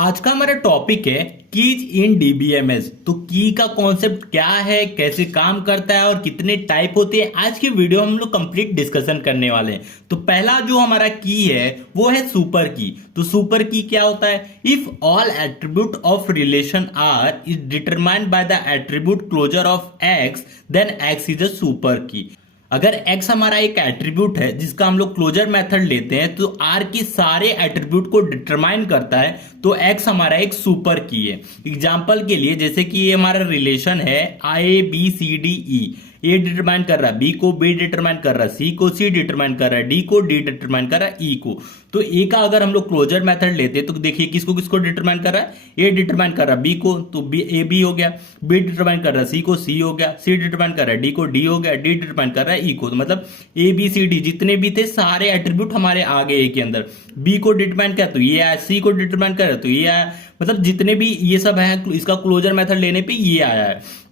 आज का हमारा टॉपिक है कीज इन डीबीएमएस। तो की का कॉन्सेप्ट क्या है, कैसे काम करता है और कितने टाइप होते हैं, आज की वीडियो हम लोग कंप्लीट डिस्कशन करने वाले हैं। तो पहला जो हमारा की है वो है सुपर की। तो सुपर की क्या होता है? If all attribute of relation R is determined by the attribute closure of X then X is a super key. अगर x हमारा एक एट्रीब्यूट है जिसका हम लोग क्लोजर मेथड लेते हैं तो r की सारे एट्रीब्यूट को डिटरमाइन करता है, तो x हमारा एक सुपर की है। एग्जांपल के लिए जैसे कि ये हमारा रिलेशन है a b c d e, A determine कर रहा है बी को, बी डिटरमाइन कर रहा है सी को, सी डिटरमाइन कर रहा है डी को, डी डिटरमाइन कर रहा है ई को। तो ए का अगर हम लोग क्लोजर मेथड लेते हैं तो देखिए किसको किसको डिटरमाइन कर रहा है, ए डिटरमाइन कर रहा है बी को तो बी ए बी हो गया, बी डिटरमाइन कर रहा है सी को, सी हो गया, सी डिटरमाइन कर रहा है डी को, डी हो गया, डी डिटरमाइन कर रहा है ई को। तो मतलब ए बी सी डी जितने भी थे सारे एट्रीब्यूट हमारे आ गए ए के अंदर। बी को डिटरमाइन किया तो ये आया, सी को डिटरमाइन कर तो ये आया, मतलब जितने भी ये सब है इसका क्लोजर मेथड लेने पर ये आया है।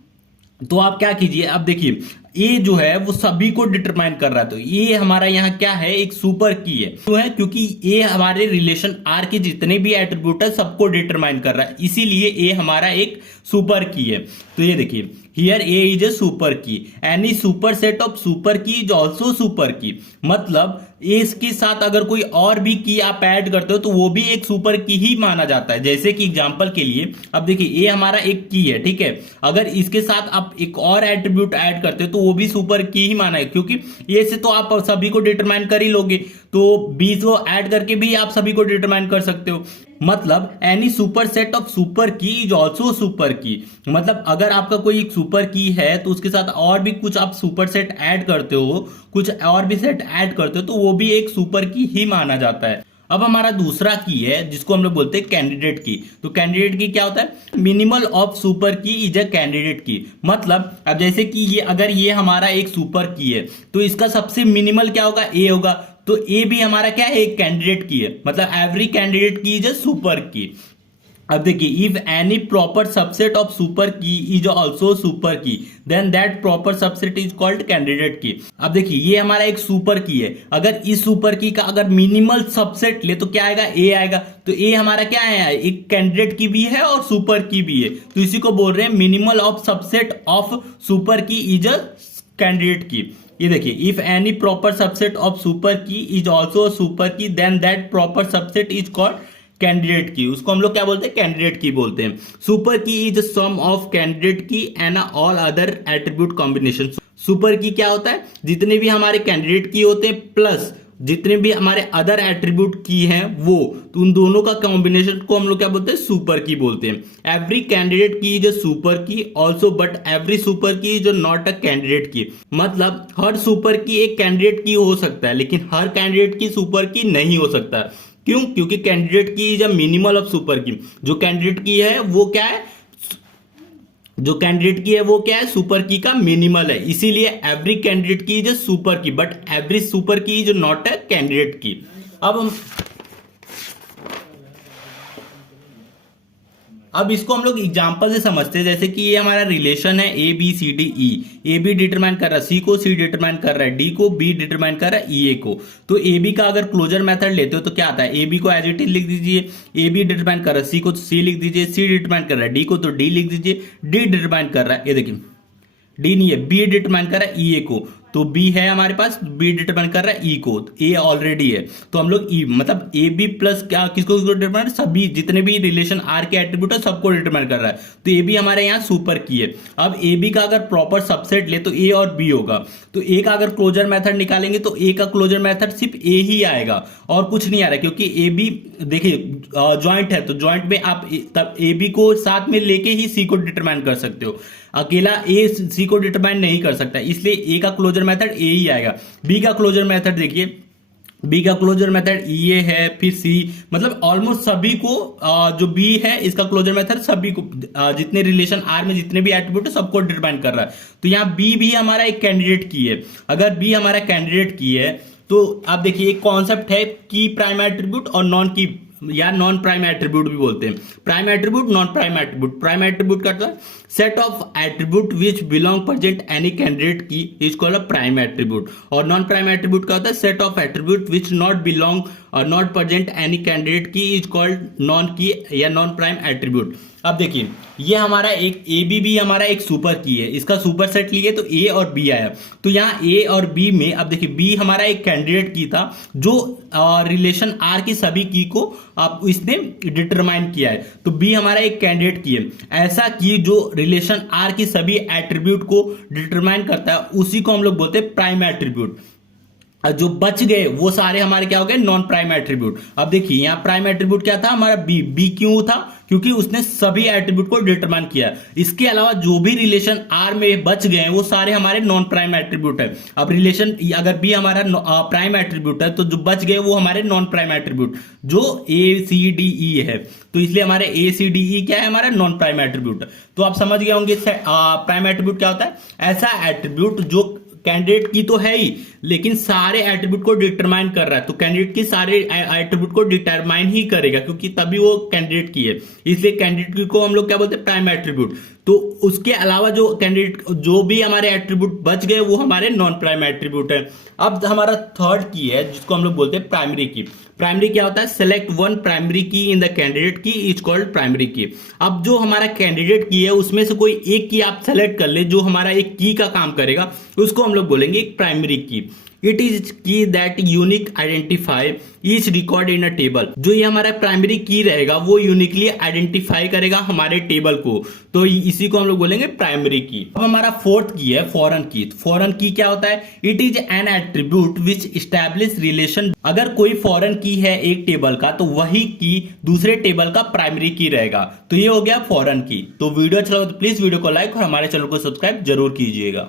तो आप क्या कीजिए, अब देखिए ये जो है वो सभी को डिटरमाइन कर रहा है, तो ये हमारा यहाँ क्या है, एक सुपर की है। क्यों है? क्योंकि ये हमारे रिलेशन आर के जितने भी एट्रीब्यूट है सबको डिटरमाइन कर रहा है, इसीलिए ये हमारा एक सुपर की है। तो ये देखिए here A is a super key, any super set of super key is also super key. मतलब इसके साथ अगर कोई और भी की आप ऐड करते हो तो वो भी एक सुपर की ही माना जाता है। जैसे कि एग्जांपल के लिए अब देखिए ये हमारा एक की है, ठीक है, अगर इसके साथ आप एक और एट्रीब्यूट ऐड करते हो तो वो भी सुपर की ही माना है, क्योंकि ये से तो आप सभी को डिटरमाइन कर ही लोगे, तो बी को ऐड करके भी आप सभी को डिटरमाइन कर सकते हो। मतलब any super set of super key is also super key. मतलब अगर आपका कोई एक सुपर की है तो उसके साथ और भी कुछ आप सुपर सेट ऐड करते हो, कुछ और भी सेट ऐड करते हो तो वो भी एक सुपर की ही माना जाता है। अब हमारा दूसरा की है जिसको हम लोग बोलते हैं कैंडिडेट की। तो कैंडिडेट की क्या होता है? Minimal of super key is a candidate की। मतलब अब जैसे कि ये अगर ये हमारा एक सुपर की है तो इसका सबसे मिनिमल क्या होगा, ए होगा, तो ए भी हमारा क्या है, एक कैंडिडेट की है। मतलब every candidate key is a super key. अब देखिए if any proper subset of super key is also super key then that proper subset is called candidate key. अब देखिए ये हमारा एक सुपर की है, अगर इस सुपर की का अगर मिनिमल सबसेट ले तो क्या आएगा, ए आएगा। तो ए हमारा क्या है, एक कैंडिडेट की भी है और सुपर की भी है, तो इसी को बोल रहे हैं minimal of subset of super key is a candidate key. ये देखिए if any proper subset of super key is also super key then that proper subset is called candidate key. उसको हम लोग क्या बोलते हैं, कैंडिडेट की बोलते हैं। Super key is some of candidate की and all other attribute combination. Super की क्या होता है, जितने भी हमारे कैंडिडेट की होते हैं प्लस जितने भी हमारे अदर एट्रीब्यूट की हैं वो, तो उन दोनों का कॉम्बिनेशन को हम लोग क्या बोलते हैं, सुपर की बोलते हैं। Every candidate key is a super की also but every super key is not a candidate की। मतलब हर सुपर की एक कैंडिडेट की हो सकता है लेकिन हर कैंडिडेट की सुपर की नहीं हो सकता। क्यों? क्योंकि candidate key is a minimal of super की। जो कैंडिडेट की है वो क्या है, जो कैंडिडेट की है वो क्या है, सुपर की का मिनिमल है, इसीलिए every candidate key is a super की but every super key is not a candidate key. अब इसको हम लोग एग्जांपल से समझते हैं। जैसे कि ये हमारा रिलेशन है A B C D E, A B determine कर रहा है सी को, सी डिटरमाइन कर रहा है डी को, बी डिटरमाइन कर रहा है ई ए को। तो ए बी का अगर क्लोजर मेथड लेते हो तो क्या आता है, ए बी को एज इट इज लिख दीजिए, ए बी डिटरमाइन कर रहा है सी को तो सी लिख दीजिए, सी डिटरमाइन कर रहा है डी को तो डी लिख दीजिए, डी डिटरमाइन कर रहा है, ये देखिए डी नहीं है, बी डिटरमाइन कर रहा है ई ए को, तो बी है हमारे पास, बी डिटरमाइन कर रहा है ई को, ए ऑलरेडी है, तो हम लोग ई मतलब ए बी प्लस क्या किसको डिटरमाइन, सभी जितने भी रिलेशन आर के एट्रीब्यूट है सबको डिटरमाइन कर रहा है, तो ए बी हमारे यहाँ सुपर की है। अब ए बी का अगर प्रॉपर सबसेट ले तो ए और बी होगा, तो ए का अगर क्लोजर मेथड निकालेंगे तो ए का क्लोजर मेथड सिर्फ ए ही आएगा और कुछ नहीं आ रहा है, क्योंकि ए बी देखिए ज्वाइंट है, तो ज्वाइंट में आप तब ए बी को साथ में लेके ही सी को डिटरमाइन कर सकते हो, अकेला ए सी को डिटरमाइन नहीं कर सकता, इसलिए ए का क्लोजर मेथड ए ही आएगा। बी का क्लोजर मेथड देखिए, बी का क्लोजर मेथड ए है, फिर सी, मतलब ऑलमोस्ट सभी को जो बी है इसका क्लोजर मेथड सभी को जितने रिलेशन आर में जितने भी एट्रीब्यूट है सबको डिटरमाइन कर रहा है। तो यहाँ बी भी हमारा एक कैंडिडेट की है। अगर बी हमारा कैंडिडेट की है तो आप देखिए एक कॉन्सेप्ट है की प्राइम एट्रीब्यूट और नॉन की या नॉन प्राइम एट्रीब्यूट भी बोलते हैं। Prime attribute, non prime attribute. Prime attribute का मतलब set of attribute which belong present any candidate key is called a prime attribute. और नॉन प्राइम एट्रीब्यूट का होता है set of attribute which not belong or not present any candidate key is called non key या non prime attribute. अब देखिए ये हमारा एक ए बी हमारा एक सुपर की है, इसका सुपर सेट लिए तो ए और बी आया। तो यहाँ ए और बी में अब देखिए बी हमारा एक कैंडिडेट की था जो रिलेशन आर की सभी की को आप इसने डिटरमाइन किया है। तो बी हमारा एक कैंडिडेट की है, ऐसा की जो रिलेशन आर की सभी एट्रीब्यूट को डिटरमाइन करता है, उसी को हम लोग बोलते हैं प्राइम एट्रीब्यूट। जो बच गए वो सारे हमारे क्या हो गए, नॉन प्राइम एट्रीब्यूट। अब देखिए यहाँ प्राइम एट्रीब्यूट क्या था हमारा बी। बी क्यों था, क्योंकि उसने सभी एट्रीब्यूट को डिटरमाइन किया। इसके अलावा जो भी रिलेशन आर में बच गए हैं वो सारे हमारे नॉन प्राइम एट्रीब्यूट है। अब रिलेशन अगर बी हमारा प्राइम एट्रीब्यूट है तो जो बच गए वो हमारे नॉन प्राइम एट्रीब्यूट जो ए सी डी ई है। तो इसलिए हमारे ए सी डी ई क्या है, हमारा नॉन प्राइम एट्रीब्यूट। तो आप समझ गए होंगे प्राइम एट्रीब्यूट क्या होता है, ऐसा एट्रीब्यूट जो कैंडिडेट की तो है ही लेकिन सारे एट्रीब्यूट को डिटरमाइन कर रहा है। तो कैंडिडेट की सारे एट्रीब्यूट को डिटरमाइन ही करेगा क्योंकि तभी वो कैंडिडेट की है, इसलिए कैंडिडेट की को हम लोग क्या बोलते हैं, प्राइम एट्रीब्यूट। तो उसके अलावा जो कैंडिडेट जो भी हमारे एट्रीब्यूट बच गए वो हमारे नॉन प्राइम एट्रीब्यूट है। अब हमारा थर्ड की है जिसको हम लोग बोलते हैं प्राइमरी की। प्राइमरी क्या होता है, सेलेक्ट वन प्राइमरी की in the candidate key is called primary की। अब जो हमारा कैंडिडेट की है उसमें से कोई एक की आप सेलेक्ट कर ले जो हमारा एक की का काम करेगा, उसको हम लोग बोलेंगे एक प्राइमरी की। इट इज की that unique identify each record in a table. जो ये हमारा प्राइमरी की रहेगा वो यूनिकली आइडेंटिफाई करेगा हमारे टेबल को, तो इसी को हम लोग बोलेंगे प्राइमरी की। अब हमारा फोर्थ की है फॉरेन की। फॉरेन की क्या होता है, it is an attribute which establish relation. अगर कोई फॉरेन की है एक टेबल का तो वही की दूसरे टेबल का प्राइमरी की रहेगा। तो ये हो गया फॉरेन की। तो वीडियो अच्छा लगा तो प्लीज वीडियो को लाइक और हमारे चैनल को सब्सक्राइब जरूर कीजिएगा।